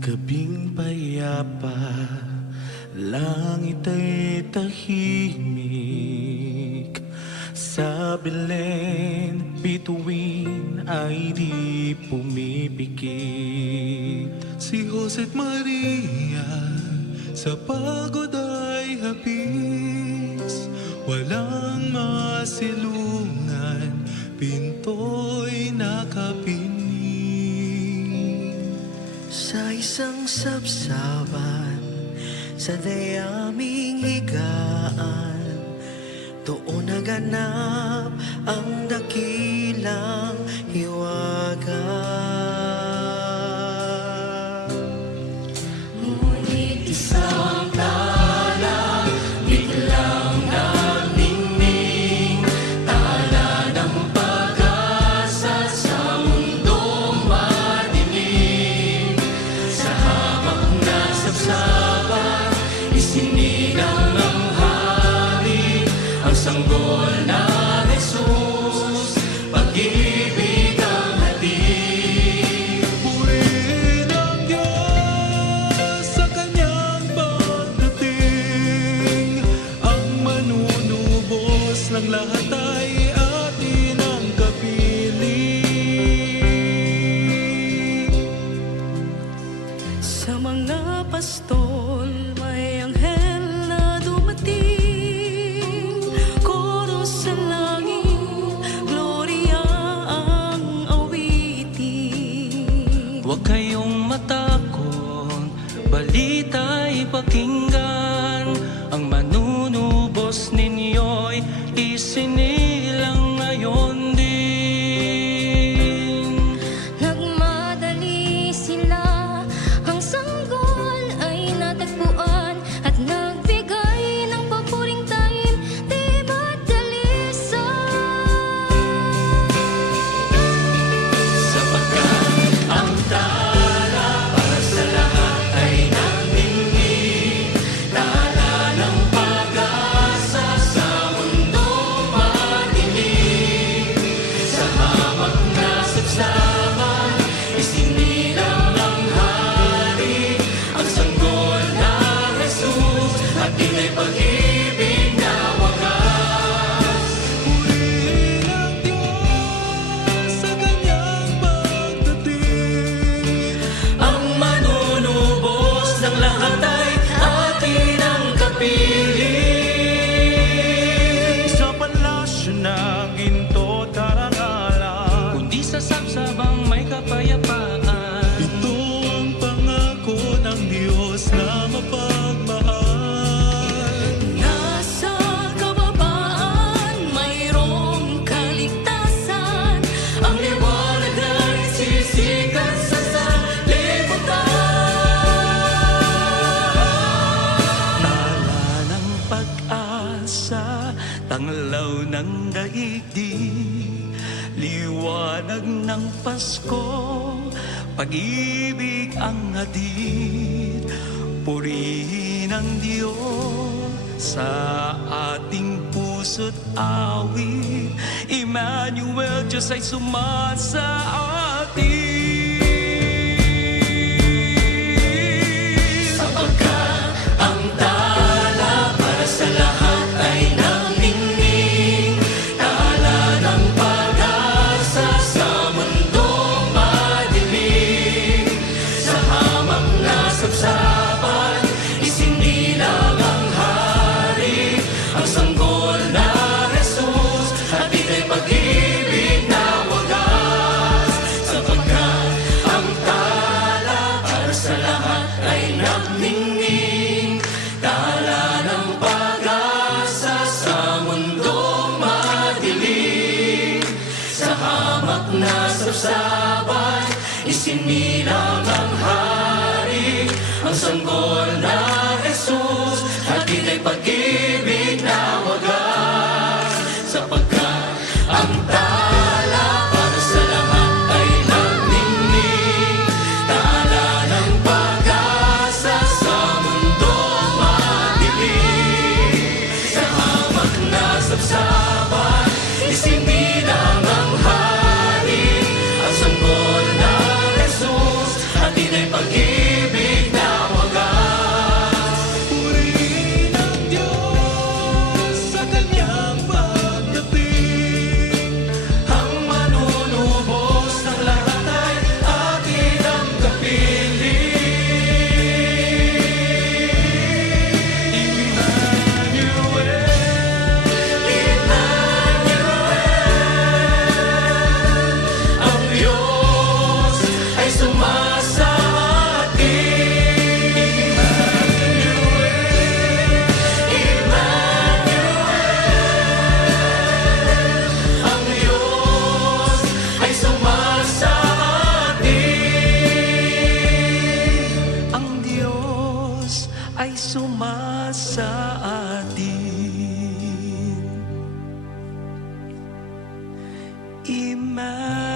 Gabing payapa, langit ay tahimik. Sa Belen, bituin ay di pumipikit. Si Jose't Maria, sa pagod ay hapis. Walang masilungan, pinto'y nakapinig. Sa isang sabsaban, sa dayaming higaan, doon naganap ang dakilang hiwaga. Ngunit isang tala, biglang nagningning, tala ng pag-asa sa mundong madilim. Sa hamak na sabsaban, isinilang ng hari, ang sanggol na Jesus, pag-ibig ang hatid. Purihin ang Diyos sa kanyang pagdating. Ang manunubos ng lahat ay atin ang kapiling. Sa mga pastol, may anghel na dumating. Koro sa langit, gloria ang awitin. Huwag kayong matakot, balita'y pakinggan. Ang manunubos ninyo'y isinilang ngayon din. Nagmadali sila, ang sanggol ay natagpuan at nagbigay ng papuring taim, di madalisan. Sapagkat ang tala para sa lahat ay nagdingin, tala ng pag-asa sa mundong madilim. Sa hamak na sabsaban, isinilang ng hari, ang sanggol na Jesus, at dina'y pag-ibig na wagas. Purihin ang Diyos sa kanyang pagdating. Ang manunubos ng lahat ay atin ang kapiling. Sa palasyo ng ginto at karangalan, Kundi sa sabsabang may kapayapaan. ito ang pangako ng Diyos na mapagmahal. Nasa kababaan, mayroong kaligtasan. Ang liwanag ay sisikat sa sanlibutan. Tala ng pag-asa, tanglaw ng daigdig, liwanag ng Pasko, pag-ibig ang hatid. Purihin ang Diyos sa ating puso't awit. Emmanuel, Diyos ay sumasa atin. Sapagkat ang tala para sa lahat ay nangingning, tala ng pag-asa sa mundong madilim. Sa hamak na sabsaban, isinilang ang hari, ang sanggol na Jesus, at ika'y pag-ibig na wagas. Sapagkat ang tala para sa lahat ay nagningning, tala ng pag-asa sa mundong madilim. Sa hamak na sabsaban, isinilang ang hari, ang sanggol na Jesus, at ika'y pag-ibig na wagas. man.